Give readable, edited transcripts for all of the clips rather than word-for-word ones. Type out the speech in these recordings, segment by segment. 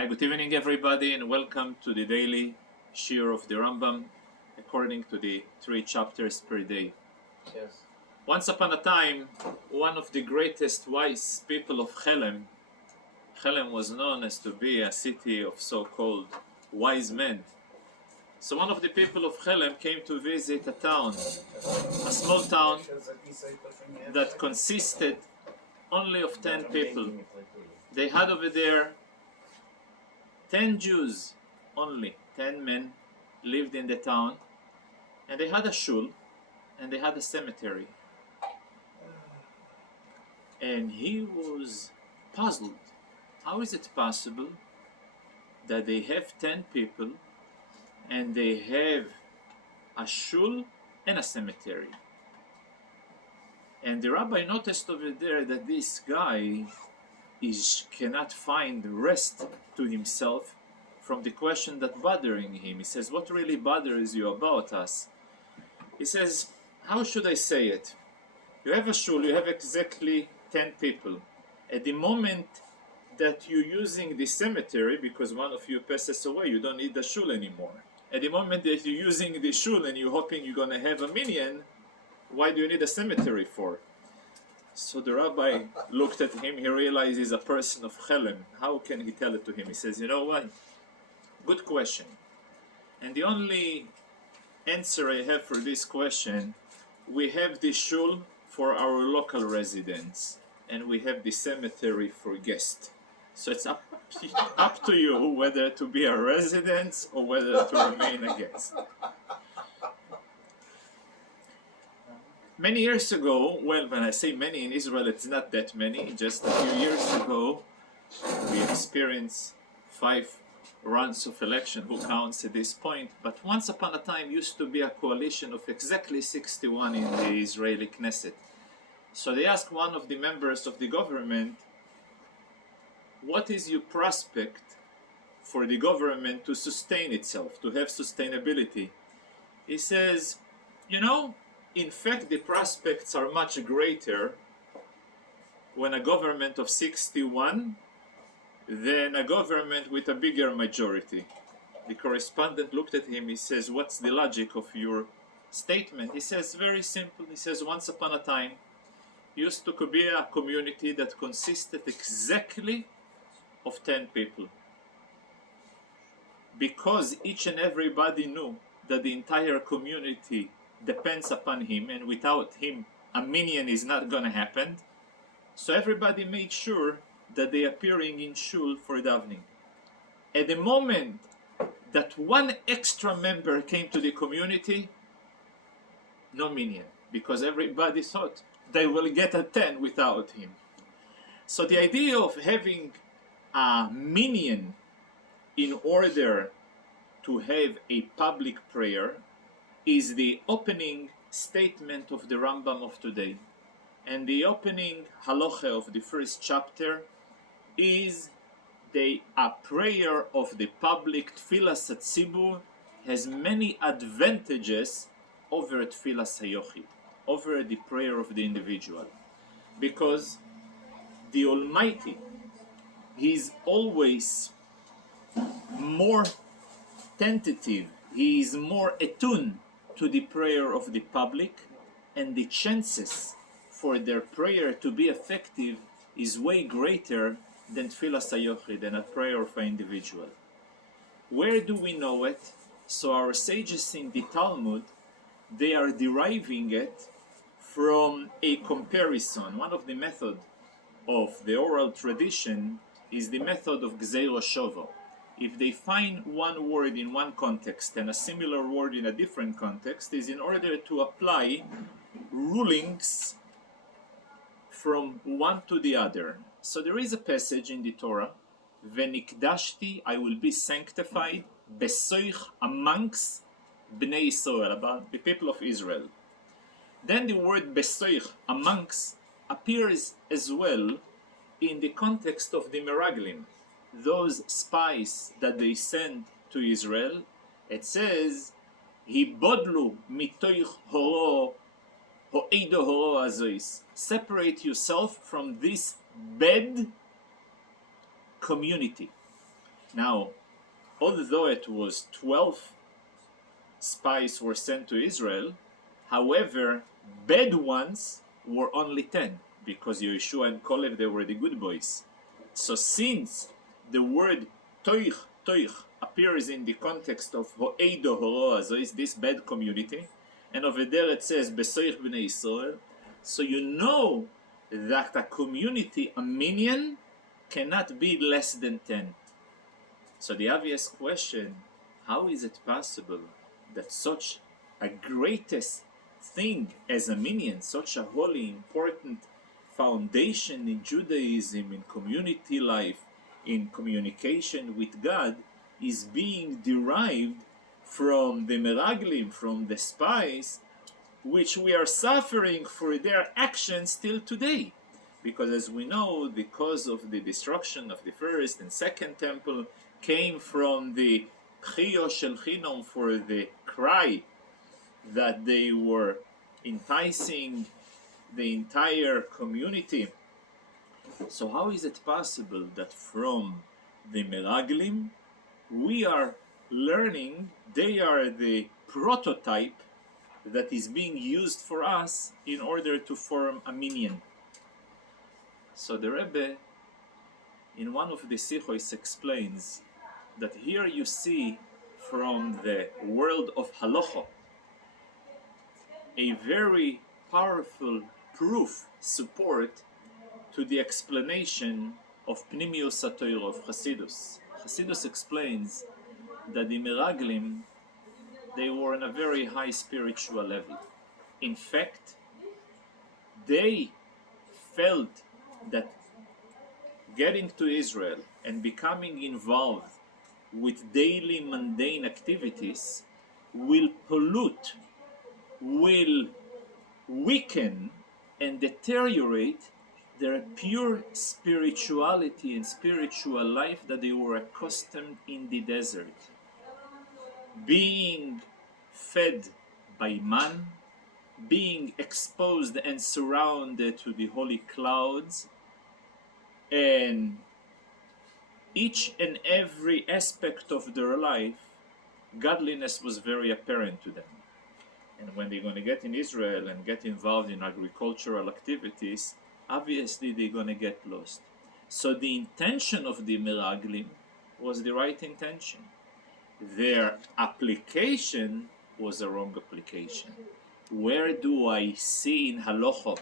Hi, good evening everybody, and welcome to the daily shir of the Rambam according to the 3 chapters per day. Yes. Once upon a time, one of the greatest wise people of Chelm was known as to be a city of so-called wise men. So one of the people of Chelm came to visit a town, a small town that consisted only of 10 people. They had over there 10 Jews only, 10 men lived in the town, and they had a shul and they had a cemetery. And he was puzzled. How is it possible that they have 10 people and they have a shul and a cemetery? And the rabbi noticed over there that this guy cannot find rest to himself from the question that bothering him. He says, what really bothers you about us? He says, how should I say it? You have a shul, you have exactly 10 people. At the moment that you're using the cemetery, because one of you passes away, you don't need the shul anymore. At the moment that you're using the shul and you're hoping you're going to have a minyan, why do you need a cemetery for? So the rabbi looked at him, he realized he's a person of Chelm. How can he tell it to him? He says, you know what? Good question. And the only answer I have for this question, we have the shul for our local residents, and we have the cemetery for guests. So it's up to you whether to be a resident or whether to remain a guest. Many years ago, well, when I say many in Israel, it's not that many. Just a few years ago, we experienced 5 rounds of election. Who counts at this point? But once upon a time, used to be a coalition of exactly 61 in the Israeli Knesset. So they asked one of the members of the government, what is your prospect for the government to sustain itself, to have sustainability? He says, you know, in fact, the prospects are much greater when a government of 61 than a government with a bigger majority. The correspondent looked at him, he says, what's the logic of your statement? He says, very simple. He says, once upon a time, used to be a community that consisted exactly of 10 people. Because each and everybody knew that the entire community depends upon him, and without him a minyan is not going to happen. So everybody made sure that they appearing in shul for davening. At the moment that one extra member came to the community, no minyan, because everybody thought they will get a 10 without him. So the idea of having a minyan in order to have a public prayer is the opening statement of the Rambam of today. And the opening halacha of the first chapter is a prayer of the public. Tefilah Tzibur has many advantages over Tefilah Yochid, over the prayer of the individual. Because the Almighty, He is always more tentative, He is more attuned to the prayer of the public, and the chances for their prayer to be effective is way greater than Tefilah Yochid, than a prayer of an individual. Where do we know it? So our sages in the Talmud, they are deriving it from a comparison. One of the methods of the oral tradition is the method of Gzeiro Shovo. If they find one word in one context and a similar word in a different context, is in order to apply rulings from one to the other. So there is a passage in the Torah, V'nikdashti, I will be sanctified, besoich, amongst Bnei Yisrael, about the people of Israel. Then the word besoich, amongst, appears as well in the context of the Meraglim, those spies that they sent to Israel. It says, Hibodlu mitoich horo ho'eido horo azois. Separate yourself from this bad community. Now, although it was 12 spies were sent to Israel, however, bad ones were only 10, because Yeshua and Caleb, they were the good boys. So since the word toich, toich, appears in the context of ho'eido horoa, so is this bad community, and over there it says besoich b'nei Israel, so you know that a community, a minyan, cannot be less than 10. So the obvious question, how is it possible that such a greatest thing as a minyan, such a holy, important foundation in Judaism, in community life, in communication with God, is being derived from the meraglim, from the spies, which we are suffering for their actions till today? Because as we know, the cause of the destruction of the first and second temple came from the chio shel chinom, for the cry that they were enticing the entire community. So how is it possible that from the meraglim we are learning, they are the prototype that is being used for us in order to form a minyan? So the Rebbe, in one of the sichos, explains that here you see from the world of halacha a very powerful proof, support to the explanation of Pnimius HaTorah of Chassidus. Chassidus explains that the meraglim, they were on a very high spiritual level. In fact, they felt that getting to Israel and becoming involved with daily mundane activities will pollute, will weaken and deteriorate their pure spirituality and spiritual life that they were accustomed in the desert. Being fed by man, being exposed and surrounded to the holy clouds, and each and every aspect of their life, godliness was very apparent to them. And when they're going to get in Israel and get involved in agricultural activities, obviously they're going to get lost. So the intention of the meraglim was the right intention. Their application was a wrong application. Where do I see in halacha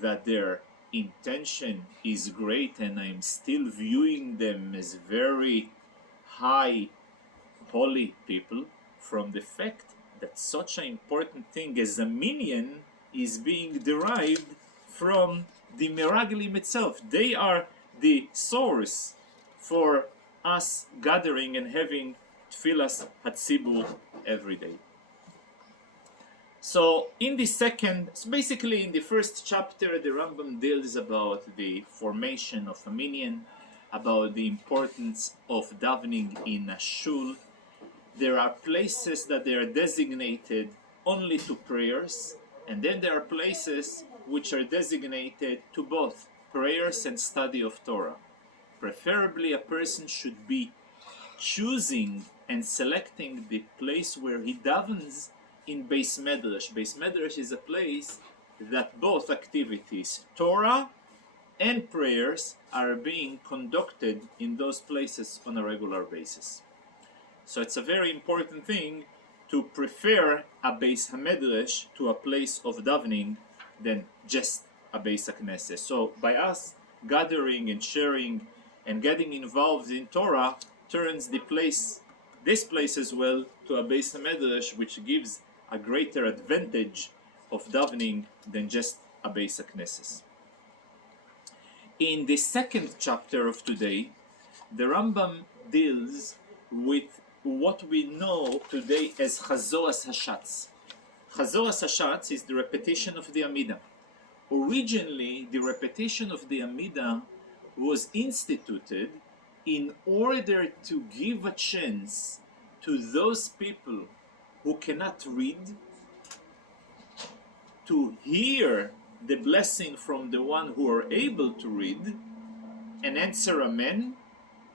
that their intention is great and I'm still viewing them as very high, holy people? From the fact that such an important thing as a minyan is being derived from the meraglim itself. They are the source for us gathering and having Tefilah Hatzibur every day. So basically in the first chapter, the Rambam deals about the formation of a minyan, about the importance of davening in a shul. There are places that they are designated only to prayers, and then there are places which are designated to both prayers and study of Torah. Preferably a person should be choosing and selecting the place where he davens in Beis Medrash. Beis Medrash is a place that both activities, Torah and prayers, are being conducted in those places on a regular basis. So it's a very important thing to prefer a Beis HaMedrash to a place of davening than just a Beis HaKnesset. So by us gathering and sharing and getting involved in Torah turns this place as well, to a Beis HaMedrash, which gives a greater advantage of davening than just a Beis HaKnesset. In the second chapter of today, the Rambam deals with what we know today as Chazoras Hashatz. Chazoras Hashatz is the repetition of the Amidah. Originally, the repetition of the Amidah was instituted in order to give a chance to those people who cannot read to hear the blessing from the one who are able to read and answer amen,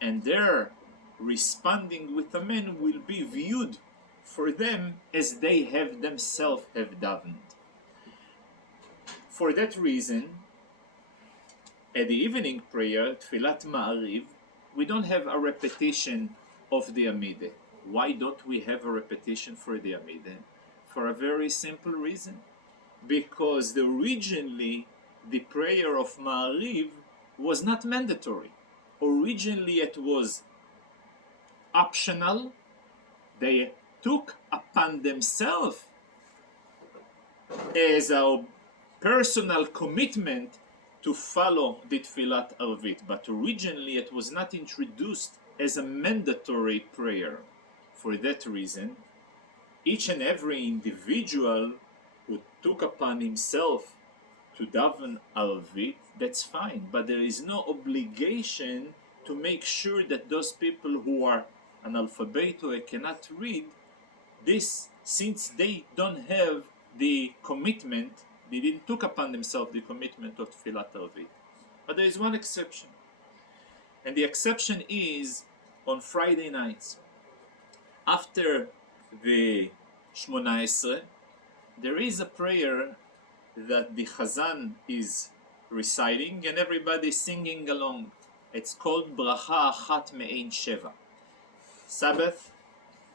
and their responding with amen will be viewed for them as they have themselves have davened. For that reason, at the evening prayer, Tefilat Ma'ariv, we don't have a repetition of the Amideh. Why don't we have a repetition for the Amideh? For a very simple reason. Because originally the prayer of Ma'ariv was not mandatory. Originally it was optional. They took upon themselves as a personal commitment to follow the Tefilat Arvit, but originally it was not introduced as a mandatory prayer. For that reason, each and every individual who took upon himself to daven Arvit, that's fine, but there is no obligation to make sure that those people who are analphabet or cannot read this, since they don't have the commitment, they didn't took upon themselves the commitment of Tefilat Arvit. But there is one exception. And the exception is on Friday nights. After the Shmona Esrei, there is a prayer that the Chazan is reciting and everybody is singing along. It's called Bracha Achat Me'ein Sheva. Sabbath,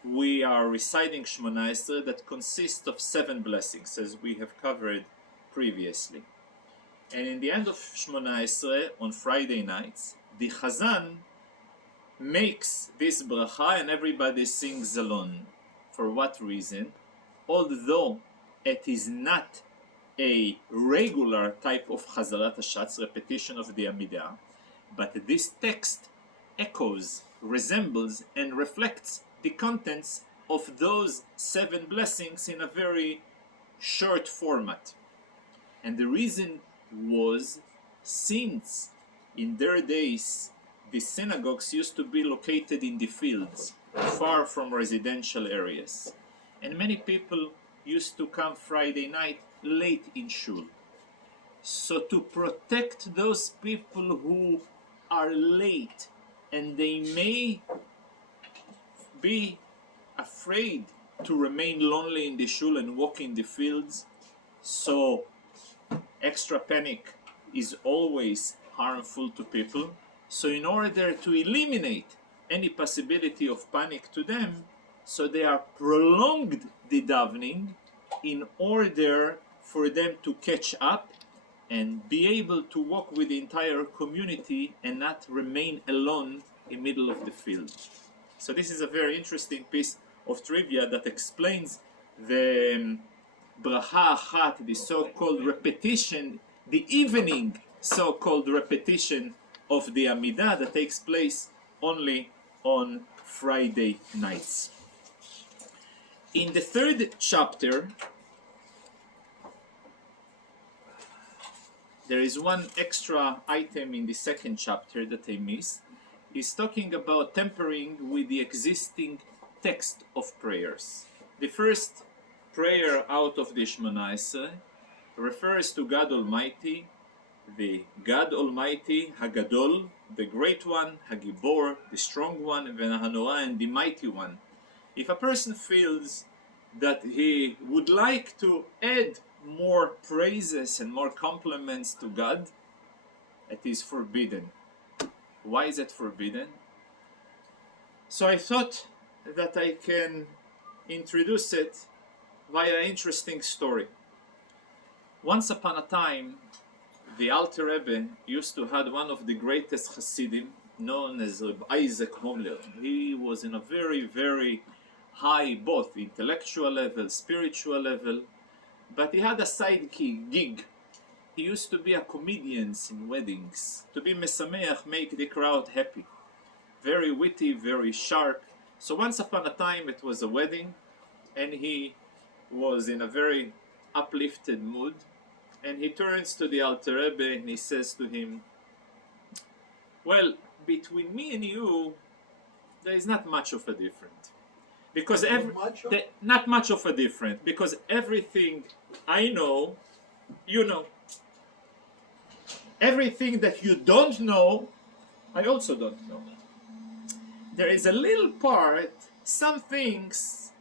we are reciting Shmona Esrei that consists of 7 blessings, as we have covered previously. And in the end of Shmona Esrei, on Friday nights, the Chazan makes this bracha and everybody sings along. For what reason? Although it is not a regular type of Chazarat Hashatz, repetition of the Amidah, but this text echoes, resembles, and reflects the contents of those 7 blessings in a very short format. And the reason was, since in their days the synagogues used to be located in the fields, far from residential areas, and many people used to come Friday night late in shul. So to protect those people who are late and they may be afraid to remain lonely in the shul and walk in the fields, so extra panic is always harmful to people. So in order to eliminate any possibility of panic to them, so they are prolonged the davening in order for them to catch up and be able to walk with the entire community and not remain alone in the middle of the field. So this is a very interesting piece of trivia that explains the bracha achat, the so-called repetition, the evening so-called repetition of the Amidah that takes place only on Friday nights. In the 3rd chapter, there is one extra item in the 2nd chapter that I missed. He's talking about tempering with the existing text of prayers. The first prayer out of the Shmona Esrei refers to God Almighty, the God Almighty, Hagadol, the Great One, Hagibor, the Strong One, Venahanoah, and the Mighty One. If a person feels that he would like to add more praises and more compliments to God, it is forbidden. Why is it forbidden? So I thought that I can introduce it via an interesting story. Once upon a time, the Alter Rebbe used to have one of the greatest Hasidim, known as Rabbi Isaac Homler. He was in a very, very high, both intellectual level, spiritual level, but he had a side gig. He used to be a comedian in weddings, to be mesameach, make the crowd happy. Very witty, very sharp. So once upon a time it was a wedding, and he was in a very uplifted mood, and he turns to the Alter Rebbe and he says to him, well, between me and you, there is not much of a difference. Because not much of a difference, because everything I know, you know. Everything that you don't know, I also don't know. there is a little part, some things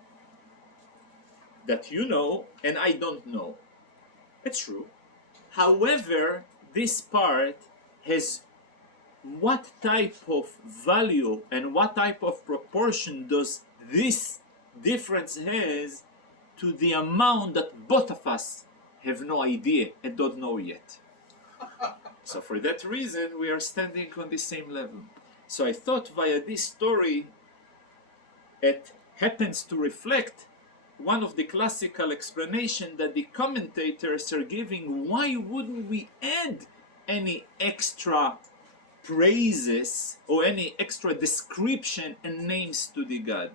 that you know and I don't know. It's true. However, this part has what type of value and what type of proportion does this difference has to the amount that both of us have no idea and don't know yet. So for that reason, we are standing on the same level. So I thought via this story, it happens to reflect one of the classical explanations that the commentators are giving. Why wouldn't we add any extra praises or any extra description and names to the God?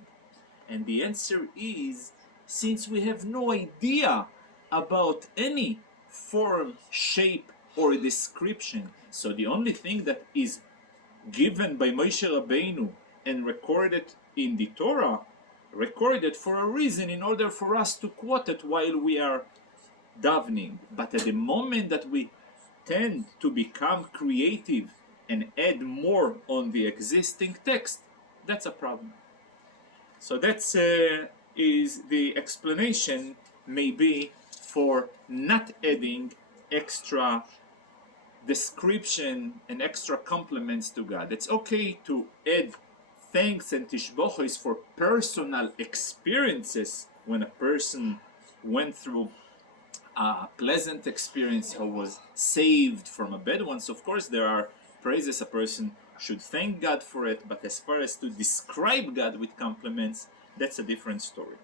And the answer is, since we have no idea about any form, shape, or description, so the only thing that is given by Moshe Rabbeinu and recorded in the Torah, recorded for a reason in order for us to quote it while we are davening. But at the moment that we tend to become creative and add more on the existing text, that's a problem. So that's is the explanation maybe for not adding extra description and extra compliments to God. It's okay to add thanks and tishbochos for personal experiences when a person went through a pleasant experience or was saved from a bad one. So of course there are praises a person should thank God for it, but as far as to describe God with compliments, that's a different story.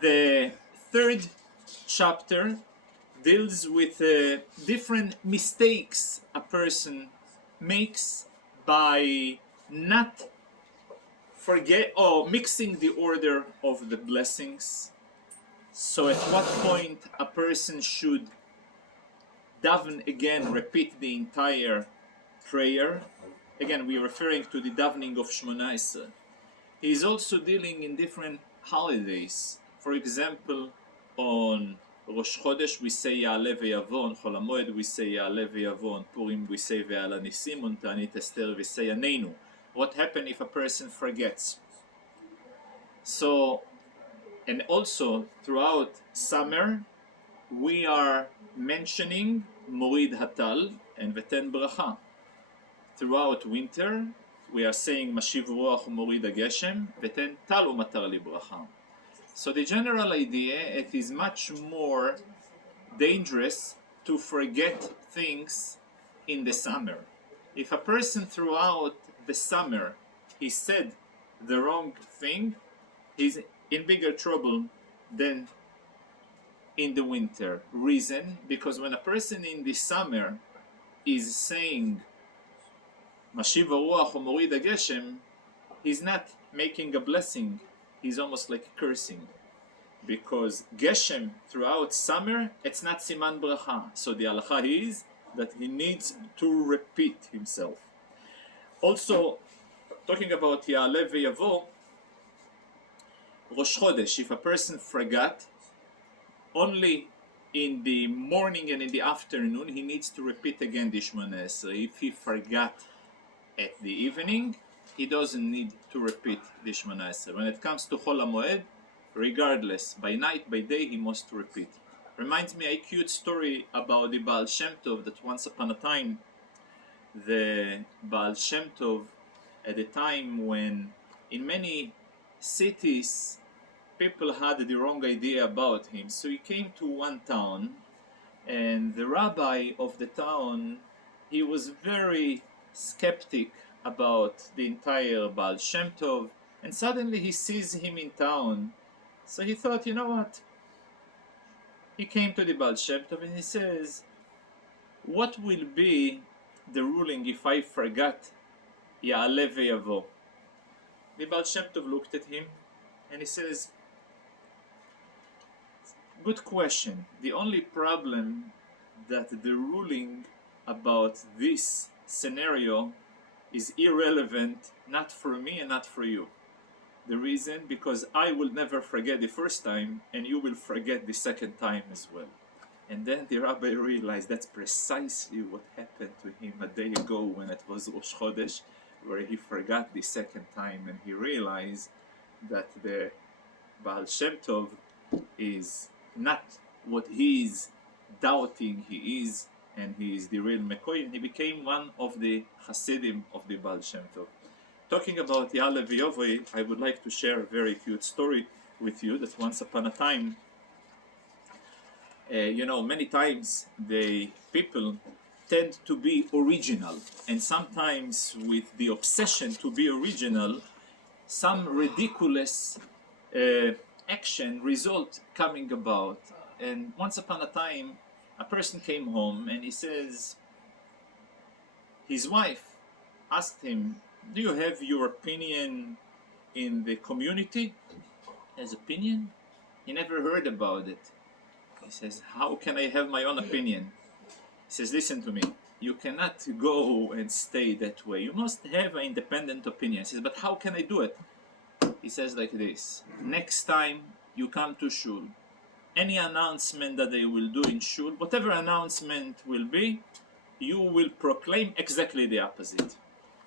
The third chapter deals with different mistakes a person makes by not forget or mixing the order of the blessings. So at what point a person should daven again, repeat the entire prayer. Again, we are referring to the davening of Shmona Esrei. He is also dealing in different holidays. For example, on Rosh Chodesh we say Ya'aleh ve'yavo, on Chol HaMoed we say Ya'aleh ve'yavo, on Purim we say Ve'ala Nisim, on Ta'anit Esther we say Aneinu. What happens if a person forgets? So, and also throughout summer we are mentioning Morid Hatal and Veten Bracha. Throughout winter we are saying Mashiv Ruach Morid HaGeshem, Veten Tal U'Matar Li Bracha. So the general idea, it is much more dangerous to forget things in the summer. If a person throughout the summer he said the wrong thing, he's in bigger trouble than in the winter. Reason, because when a person in the summer is saying Mashiv Ruach or Morid HaGeshem, he's not making a blessing, he's almost like cursing. Because Geshem throughout summer, it's not Siman Bracha. So the halacha is that he needs to repeat himself. Also, talking about Ya'aleh ve'yavo, Rosh Chodesh, if a person forgot, only in the morning and in the afternoon, he needs to repeat again the Shmona Esrei. If he forgot at the evening, he doesn't need to repeat the Shmona Esrei. When it comes to Chol HaMoed, regardless, by night, by day, he must repeat. Reminds me a cute story about the Baal Shem Tov, that once upon a time, the Baal Shem Tov, at the time when in many cities people had the wrong idea about him, so he came to one town, and the rabbi of the town, he was very skeptic about the entire Baal Shem Tov, and suddenly he sees him in town. So he thought, you know what? He came to the Baal Shem Tov and he says, what will be the ruling if I forgot Ya'aleh ve'yavo? The Baal Shem Tov looked at him and he says, good question. The only problem that the ruling about this scenario is irrelevant, not for me and not for you. The reason, because I will never forget the first time and you will forget the second time as well. And then the rabbi realized that's precisely what happened to him a day ago when it was Rosh Chodesh, where he forgot the second time and he realized that the Baal Shem Tov is not what he is doubting he is, and he is the real McCoy, and he became one of the Hasidim of the Baal Shem Tov. Talking about Ya'aleh V'Yovei, I would like to share a very cute story with you that once upon a time, many times the people tend to be original, and sometimes with the obsession to be original, some ridiculous action result coming about. And once upon a time, a person came home and he says, his wife asked him, do you have your opinion in the community? His opinion? He never heard about it. He says, how can I have my own opinion? He says, listen to me, you cannot go and stay that way. You must have an independent opinion. He says, but how can I do it? He says like this, next time you come to shul, any announcement that they will do in shul, whatever announcement will be, you will proclaim exactly the opposite.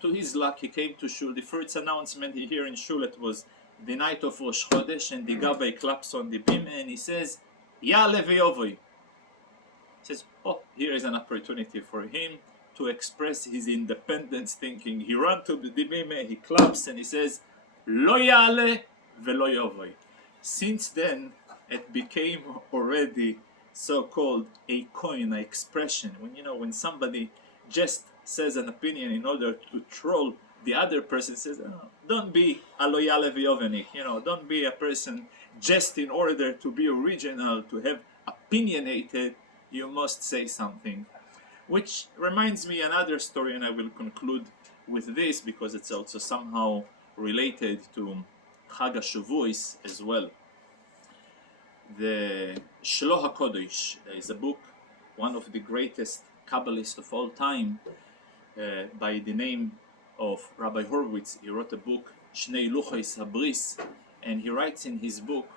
To his luck, he came to shul. The first announcement he heard in shul, it was the night of Rosh Chodesh, and the Gabbai claps on the beam and he says, Ya'aleh V'Yovei. He says, oh, here is an opportunity for him to express his independence thinking. He runs to the beam, he claps and he says, Lo Ya'aleh V'Lo Yovei. Since then, it became already so-called a coin, an expression. When somebody just says an opinion in order to troll the other person, says, oh, don't be a Lo Ya'aleh V'Yovei. Don't be a person just in order to be original, to have opinionated, you must say something. Which reminds me another story, and I will conclude with this because it's also somehow related to Chag HaShavuos as well. The Shlo HaKodesh is a book, one of the greatest Kabbalists of all time, by the name of Rabbi Horowitz. He wrote a book, Shnei Luchos HaBris, and he writes in his book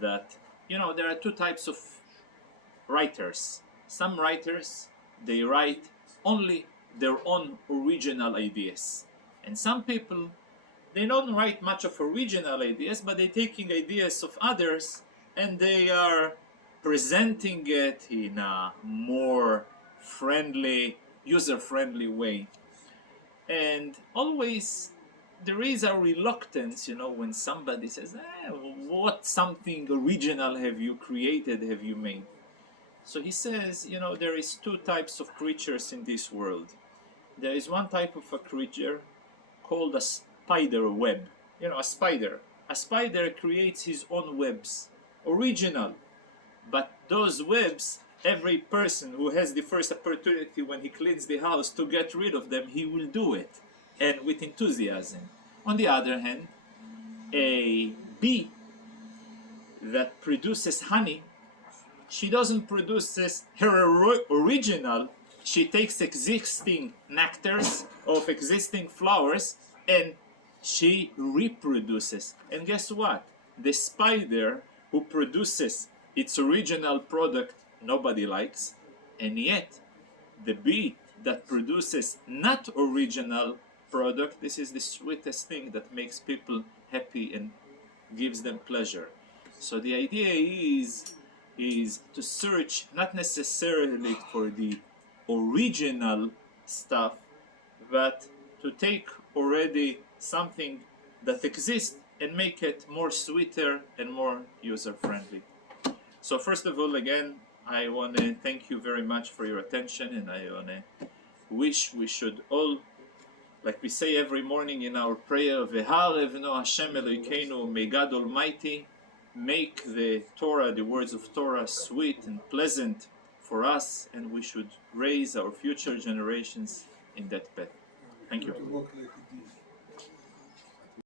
that, there are two types of writers. Some writers, they write only their own original ideas. And some people, they don't write much of original ideas, but they're taking ideas of others and they are presenting it in a more friendly, user-friendly way. And always there is a reluctance, when somebody says, what something original have you created, have you made? So he says, there is two types of creatures in this world. There is one type of a creature called a spider web. A spider. A spider creates his own webs, original. But those webs, every person who has the first opportunity when he cleans the house to get rid of them, he will do it, and with enthusiasm. On the other hand, a bee that produces honey, she doesn't produce her original, she takes existing nectars of existing flowers and she reproduces. And guess what? The spider who produces its original product nobody likes, and yet the bee that produces not original product, this is the sweetest thing that makes people happy and gives them pleasure. So the idea is to search not necessarily for the original stuff, but to take already something that exists and make it more sweeter and more user-friendly. So first of all, again, I want to thank you very much for your attention, and I want to wish we should all, like we say every morning in our prayer, V'harevno Hashem Elokeinu, may God Almighty make the Torah, the words of Torah, sweet and pleasant for us, and we should raise our future generations in that path. Thank you.